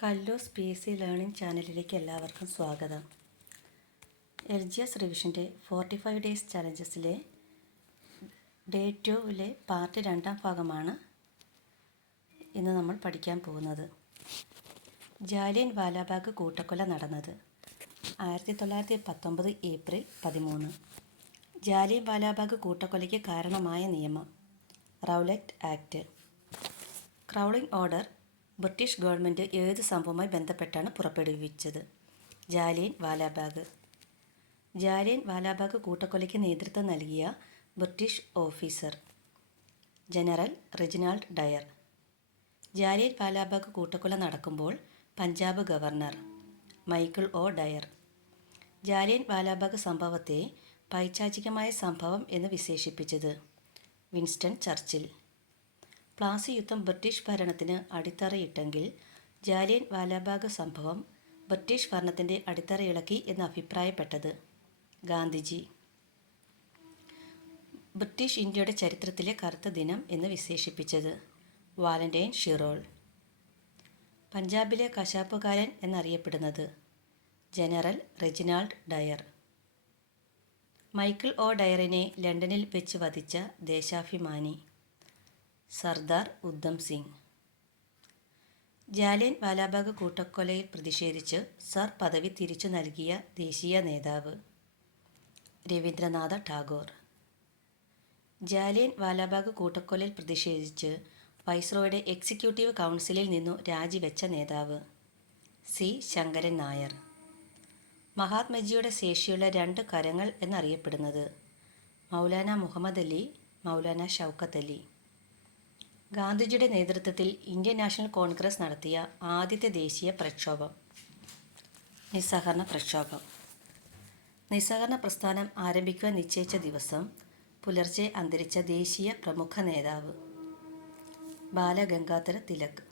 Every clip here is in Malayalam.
കല്ലൂസ് PSC ലേണിംഗ് ചാനലിലേക്ക് എല്ലാവർക്കും സ്വാഗതം. LGS റിവിഷൻ്റെ 45 ഡേയ്സ് ചലഞ്ചസിലെ ഡേ 2 പാർട്ട് 2 ഭാഗമാണ് ഇന്ന് നമ്മൾ പഠിക്കാൻ പോകുന്നത്. ജാലിയൻ വാലാബാഗ് കൂട്ടക്കൊല നടന്നത് 1919 ഏപ്രിൽ 13. ജാലിയൻ വാലാബാഗ് കൂട്ടക്കൊലയ്ക്ക് കാരണമായ നിയമം Rowlatt act. Crawling order British government ഏത് സംഭവവുമായി ബന്ധപ്പെട്ടാണ് പുറപ്പെടുവിച്ചത്? ജാലിയൻ വാലാബാഗ്. ജാലിയൻ വാലാബാഗ് കൂട്ടക്കൊലയ്ക്ക് നേതൃത്വം നൽകിയ British officer general Reginald Dyer. Jallian Walabagh കൂട്ടക്കൊല നടക്കുമ്പോൾ Punjab governor Michael O Dyer. Jallian Walabagh സംഭവത്തെ പൈശാചികമായ സംഭവം എന്ന് വിശേഷിപ്പിച്ചത് വിൻസ്റ്റൺ ചർച്ചിൽ. പ്ലാസി യുദ്ധം ബ്രിട്ടീഷ് ഭരണത്തിന് അടിത്തറയിട്ടെങ്കിൽ ജാലിയൻ വാലാബാഗ് സംഭവം ബ്രിട്ടീഷ് ഭരണത്തിൻ്റെ അടിത്തറയിളക്കി എന്ന് അഭിപ്രായപ്പെട്ടത് ഗാന്ധിജി. ബ്രിട്ടീഷ് ഇന്ത്യയുടെ ചരിത്രത്തിലെ കറുത്ത ദിനം എന്ന് വിശേഷിപ്പിച്ചത് വാലന്റൈൻ ഷിറോൾ. പഞ്ചാബിലെ കശാപ്പുകാരൻ എന്നറിയപ്പെടുന്നത് general Reginald Dyer. Michael O ഡയറിനെ ലണ്ടനിൽ വെച്ച് വധിച്ച ദേശാഭിമാനി സർദാർ ഉദ്ധം സിംഗ്. ജാലിയൻ വാലാബാഗ് കൂട്ടക്കൊലയിൽ പ്രതിഷേധിച്ച് സർ പദവി തിരിച്ചു നൽകിയ ദേശീയ നേതാവ് രവീന്ദ്രനാഥ ടാഗോർ. ജാലിയൻ വാലാബാഗ് കൂട്ടക്കൊലയിൽ പ്രതിഷേധിച്ച് വൈസ്രോയുടെ എക്സിക്യൂട്ടീവ് കൗൺസിലിൽ നിന്നു രാജിവെച്ച നേതാവ് സി ശങ്കരൻ നായർ. മഹാത്മജിയുടെ ശേഷിയുള്ള 2 കരങ്ങൾ എന്നറിയപ്പെടുന്നത് മൗലാന മുഹമ്മദ് അലി, മൗലാന ഷൗക്കത്ത് അലി. ഗാന്ധിജിയുടെ നേതൃത്വത്തിൽ ഇന്ത്യൻ നാഷണൽ കോൺഗ്രസ് നടത്തിയ ആദ്യത്തെ ദേശീയ പ്രക്ഷോഭം നിസ്സഹകരണ പ്രക്ഷോഭം. നിസ്സഹകരണ പ്രസ്ഥാനം ആരംഭിക്കുവാൻ നിശ്ചയിച്ച ദിവസം പുലർച്ചെ അന്തരിച്ച ദേശീയ പ്രമുഖ നേതാവ് ബാലഗംഗാധര തിലക്.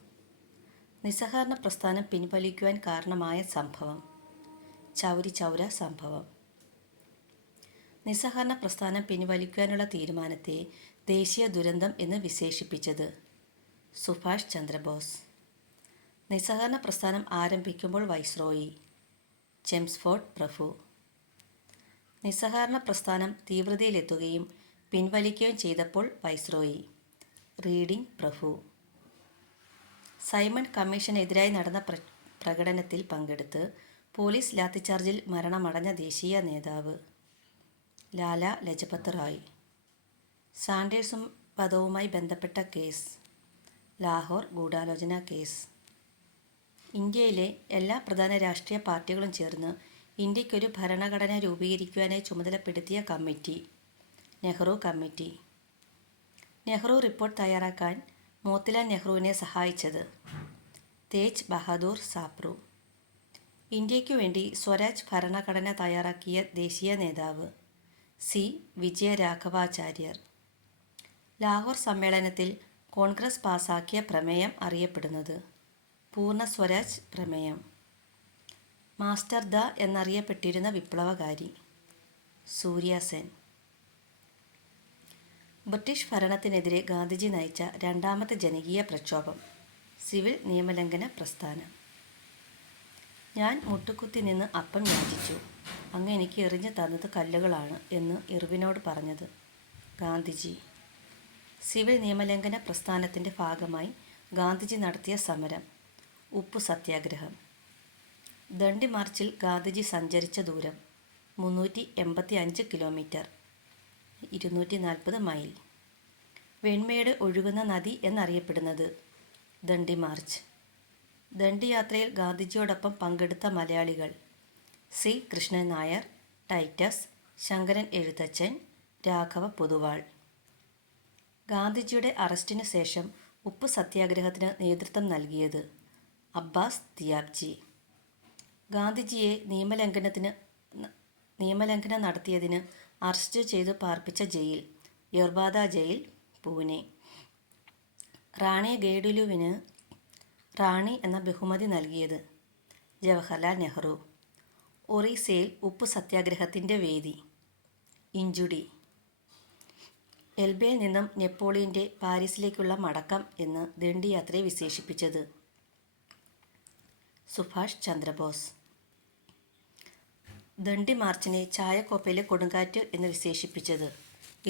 നിസ്സഹകരണ പ്രസ്ഥാനം പിൻവലിക്കുവാൻ കാരണമായ സംഭവം ചൗരി ചൗര സംഭവം. നിസ്സഹകരണ പ്രസ്ഥാനം പിൻവലിക്കുവാനുള്ള തീരുമാനത്തെ ദേശീയ ദുരന്തം എന്ന് വിശേഷിപ്പിച്ചത് സുഭാഷ് ചന്ദ്രബോസ്. നിസ്സഹകരണ പ്രസ്ഥാനം ആരംഭിക്കുമ്പോൾ വൈസ്രോയി ചെംസ്ഫോർഡ് പ്രഭു. നിസ്സഹകരണ പ്രസ്ഥാനം തീവ്രതയിലെത്തുകയും പിൻവലിക്കുകയും ചെയ്തപ്പോൾ വൈസ്രോയി റീഡിംഗ് പ്രഭു. സൈമൺ കമ്മീഷനെതിരായി നടന്ന പ്രകടനത്തിൽ പങ്കെടുത്ത് പോലീസ് ലാത്തിച്ചാർജിൽ മരണമടഞ്ഞ ദേശീയ നേതാവ് ലാല ലജപത് റായ്. സാൻഡേഴ്സും വധവുമായി ബന്ധപ്പെട്ട കേസ് ലാഹോർ ഗൂഢാലോചന കേസ്. ഇന്ത്യയിലെ എല്ലാ പ്രധാന രാഷ്ട്രീയ പാർട്ടികളും ചേർന്ന് ഇന്ത്യക്കൊരു ഭരണഘടന രൂപീകരിക്കുവാനായി ചുമതലപ്പെടുത്തിയ committee Nehru committee. Nehru report തയ്യാറാക്കാൻ മോത്തിലാൽ നെഹ്റുവിനെ സഹായിച്ചത് തേജ് ബഹാദൂർ സാപ്രു. ഇന്ത്യയ്ക്കു വേണ്ടി സ്വരാജ് ഭരണഘടന തയ്യാറാക്കിയ ദേശീയ നേതാവ് സി വിജയരാഘവാചാര്യർ. ലാഹോർ സമ്മേളനത്തിൽ കോൺഗ്രസ് പാസാക്കിയ പ്രമേയം അറിയപ്പെടുന്നത് പൂർണ്ണ സ്വരാജ് പ്രമേയം. മാസ്റ്റർ ദ എന്നറിയപ്പെട്ടിരുന്ന വിപ്ലവകാരി സൂര്യ സെൻ. ബ്രിട്ടീഷ് ഭരണത്തിനെതിരെ ഗാന്ധിജി നയിച്ച 2ാമത്തെ ജനകീയ പ്രക്ഷോഭം സിവിൽ നിയമലംഘന പ്രസ്ഥാനം. ഞാൻ മുട്ടുകുത്തി നിന്ന് അപ്പം യാചിച്ചു, അങ്ങ് എനിക്ക് എറിഞ്ഞു തന്നത് കല്ലുകളാണ് എന്ന് ഇർവിനോട് പറഞ്ഞത് ഗാന്ധിജി. സിവിൽ നിയമലംഘന പ്രസ്ഥാനത്തിൻ്റെ ഭാഗമായി ഗാന്ധിജി നടത്തിയ സമരം ഉപ്പു സത്യാഗ്രഹം. ദണ്ഡി മാർച്ചിൽ ഗാന്ധിജി സഞ്ചരിച്ച ദൂരം 385 കിലോമീറ്റർ 240 മൈൽ. വെണ്മയുടെ ഒഴുകുന്ന നദി എന്നറിയപ്പെടുന്നത് ദണ്ഡി മാർച്ച്. ദണ്ഡി യാത്രയിൽ ഗാന്ധിജിയോടൊപ്പം പങ്കെടുത്ത മലയാളികൾ സി കൃഷ്ണൻ നായർ, ടൈറ്റസ്, ശങ്കരൻ എഴുത്തച്ഛൻ, രാഘവ പൊതുവാൾ. ഗാന്ധിജിയുടെ അറസ്റ്റിനു ശേഷം ഉപ്പു സത്യാഗ്രഹത്തിന് നേതൃത്വം നൽകിയത് അബ്ബാസ് തിയാബ്ജി. ഗാന്ധിജിയെ നിയമലംഘനം നടത്തിയതിന് അറസ്റ്റ് ചെയ്തു പാർപ്പിച്ച ജയിൽ യർവാദ ജയിൽ, പൂനെ. റാണി ഗൈഡിലുവിന് റാണി എന്ന ബഹുമതി നൽകിയത് ജവഹർലാൽ നെഹ്റു. ഒറീസയിൽ ഉപ്പു സത്യാഗ്രഹത്തിൻ്റെ വേദി ഇഞ്ചുഡി. എൽബയിൽ നിന്നും നെപ്പോളിയൻ്റെ പാരീസിലേക്കുള്ള മടക്കം എന്ന് ദണ്ഡിയാത്രയെ വിശേഷിപ്പിച്ചത് സുഭാഷ് ചന്ദ്രബോസ്. ദണ്ഡി മാർച്ചിനെ ചായക്കോപ്പയിലെ കൊടുങ്കാറ്റ് എന്ന് വിശേഷിപ്പിച്ചത്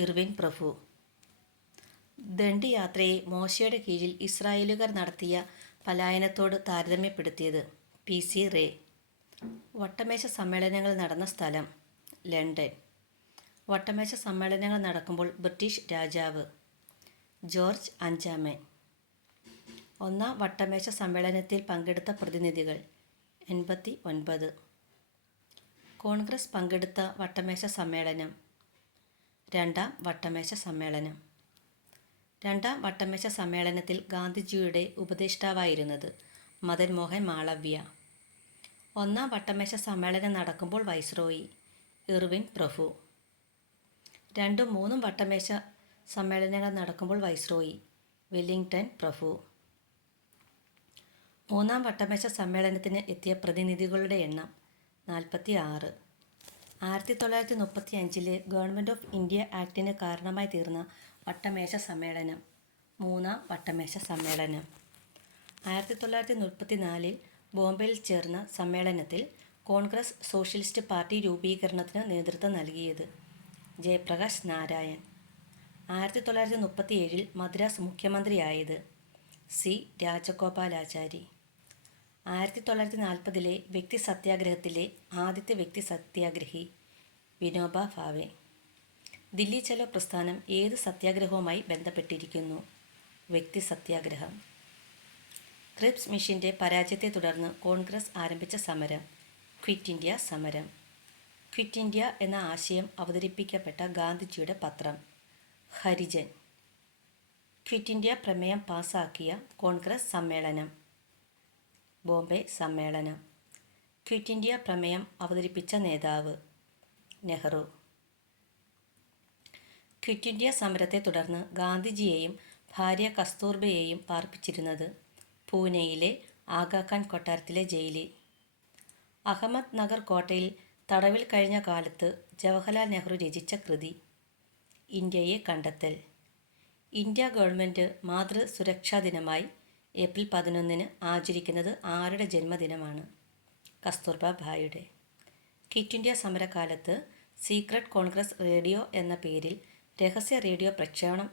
ഇർവിൻ പ്രഭു. ദണ്ഡി യാത്രയെ മോശയുടെ കീഴിൽ ഇസ്രായേലുകാർ നടത്തിയ പലായനത്തോട് താരതമ്യപ്പെടുത്തിയത് PC റേ. വട്ടമേശ സമ്മേളനങ്ങൾ നടന്ന സ്ഥലം ലണ്ടൻ. വട്ടമേശ സമ്മേളനങ്ങൾ നടക്കുമ്പോൾ ബ്രിട്ടീഷ് രാജാവ് ജോർജ് അഞ്ചാമൻ. ഒന്നാം വട്ടമേശ സമ്മേളനത്തിൽ പങ്കെടുത്ത പ്രതിനിധികൾ 89. കോൺഗ്രസ് പങ്കെടുത്ത വട്ടമേശ സമ്മേളനം. രണ്ടാം വട്ടമേശ സമ്മേളനം. രണ്ടാം വട്ടമേശ സമ്മേളനത്തിൽ ഗാന്ധിജിയുടെ ഉപദേഷ്ടാവായിരുന്നത് മദൻ മോഹൻ മാളവ്യ. ഒന്നാം വട്ടമേശ സമ്മേളനം നടക്കുമ്പോൾ വൈസ്രോയി ഇർവിൻ പ്രഭു. രണ്ടും മൂന്നും വട്ടമേശ സമ്മേളനങ്ങൾ നടക്കുമ്പോൾ വൈസ്രോയി വെല്ലിംഗ്ടൺ പ്രഭു. മൂന്നാം വട്ടമേശ സമ്മേളനത്തിന് എത്തിയ പ്രതിനിധികളുടെ എണ്ണം 46. 1935 ഗവൺമെൻറ് ഓഫ് ഇന്ത്യ ആക്ടിന് കാരണമായി തീർന്ന വട്ടമേശ സമ്മേളനം. മൂന്നാം വട്ടമേശ സമ്മേളനം. 1934 ബോംബെയിൽ ചേർന്ന സമ്മേളനത്തിൽ കോൺഗ്രസ് സോഷ്യലിസ്റ്റ് പാർട്ടി രൂപീകരണത്തിന് നേതൃത്വം നൽകിയത് ജയപ്രകാശ് നാരായൺ. 1937 മദ്രാസ് മുഖ്യമന്ത്രിയായത് C. രാജഗോപാലാചാരി. 1940 വ്യക്തി സത്യാഗ്രഹത്തിലെ ആദ്യത്തെ വ്യക്തി സത്യാഗ്രഹി വിനോബ ഭാവെ. ദില്ലി ചലോ പ്രസ്ഥാനം ഏത് സത്യാഗ്രഹവുമായി ബന്ധപ്പെട്ടിരിക്കുന്നു? വ്യക്തി സത്യാഗ്രഹം. ക്രിപ്സ് മിഷൻ്റെ പരാജയത്തെ തുടർന്ന് കോൺഗ്രസ് ആരംഭിച്ച സമരം ക്വിറ്റ് ഇന്ത്യ സമരം. ക്വിറ്റ് ഇന്ത്യ എന്ന ആശയം അവതരിപ്പിക്കപ്പെട്ട ഗാന്ധിജിയുടെ പത്രം ഹരിജൻ. ക്വിറ്റ് ഇന്ത്യ പ്രമേയം പാസാക്കിയ കോൺഗ്രസ് സമ്മേളനം ബോംബെ സമ്മേളനം. ക്വിറ്റ് ഇന്ത്യ പ്രമേയം അവതരിപ്പിച്ച നേതാവ് നെഹ്റു. ക്വിറ്റ് ഇന്ത്യ സമരത്തെ തുടർന്ന് ഗാന്ധിജിയെയും ഭാര്യ കസ്തൂർബയെയും പാർപ്പിച്ചിരുന്നത് പൂനെയിലെ ആഗാഖാൻ കൊട്ടാരത്തിലെ ജയിലിൽ. അഹമ്മദ് നഗർ കോട്ടയിൽ തടവിൽ കഴിഞ്ഞ കാലത്ത് ജവഹർലാൽ നെഹ്റു രചിച്ച കൃതി ഇന്ത്യയെ കണ്ടെത്തൽ. ഇന്ത്യ ഗവൺമെൻറ് മാതൃ സുരക്ഷാ ദിനമായി ഏപ്രിൽ 11 ആചരിക്കുന്നത് ആരുടെ ജന്മദിനമാണ്? കസ്തൂർബ ഭായിയുടെ. ക്വിറ്റ് ഇന്ത്യ സമരകാലത്ത് സീക്രട്ട് കോൺഗ്രസ് റേഡിയോ എന്ന പേരിൽ രഹസ്യ റേഡിയോ പ്രക്ഷേപണം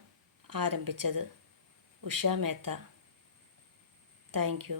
ആരംഭിച്ചത് ഉഷ മേത്ത. Thank you.